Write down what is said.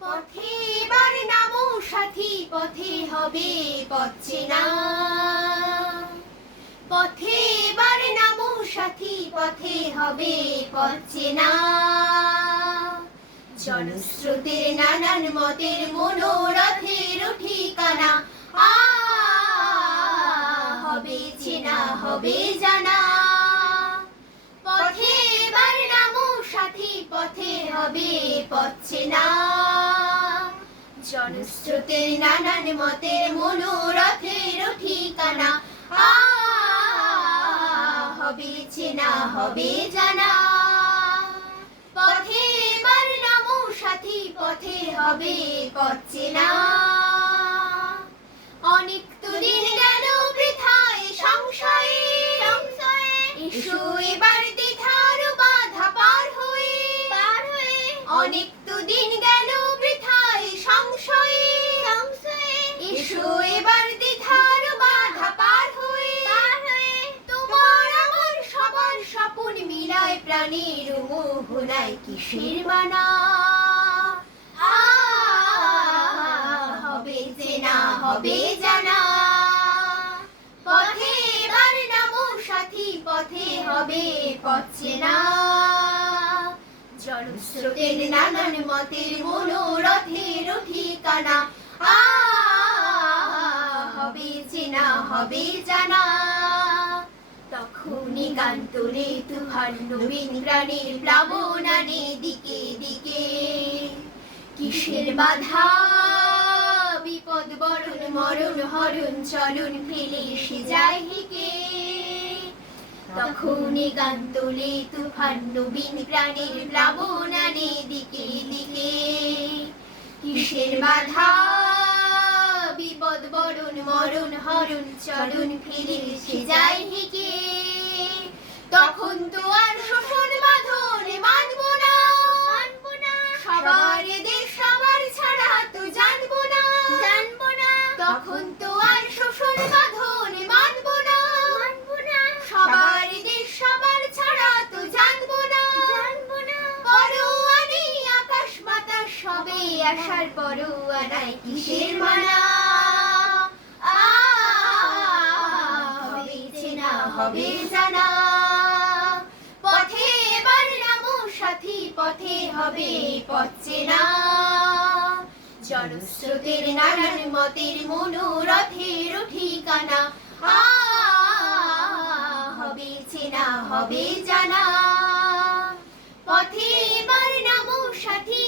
পথে এবার নামো সাথী, পথে হবে পথ চেনা। পথে এবার নামো সাথী, পথে হবে পথ চেনা। জনস্রোতের নানান মতের মনোরথের ঠিকানা, হবে চেনা হবে জানা। পথে এবার নামো সাথী, পথে হবে পথ চেনা। জনস্রোতের নানান মতের মনোরথের ঠিকানা, হবে চেনা হবে জানা। পথে এবার নামো সাথী, পথে হবে পথ চেনা। অনেক তো দিন গেল বৃথায় সংশয়ে, এসো এবার দ্বিধার বাধা পার হয়ে। অনেক তো দিন গেল বৃথায় সংশয়ে, এসো এবার দ্বিধার বাধা পার হয়ে। তোমার আমার সবার স্বপন মিলায় প্রাণের মোহনায় কিসের মানা। হবে চেনা হবে জানা। পথে এবার নামো সাথী, পথে হবে পথ চেনা। জনস্রোতের নানান মতের মনোরথের ঠিকানা, হবে চেনা হবে জানা। তখনই গান তোলে তুফান নবীন প্রাণীর প্লাবনানে দিকে দিকে। কিসের বাধা বিপদ বরণ মরণ হরণ চলন ফেলে সে যায় হেকে। তখনই গান তোলে তুফান নবীন প্রাণীর প্লাবনানে দিকে দিকে। কিসের বাধা বিপদ বরণ মরণ হরণ চলন ফেলে সে যায় হেকে। তখন তো আর শোষণ বাঁধন মানবো না, সবার দেশ সবার ছাড়া তো জানবো না। তখন তো আর শোষণ বাঁধন মানবো না, সবার দেশ সবার ছাড়া তো জানবো না। পরোয়া নেই আকাশ বাতাস সবে আসার পরোয়ানায় কিসের মানা। হবে চেনা হবে জানা। পথে এবার নামো সাথী, পথে হবে পথ চেনা। জনস্রোতের নানান মতের মনোরথের ঠিকানা, হবে চেনা হবে জানা। পথে এবার নামো সাথী।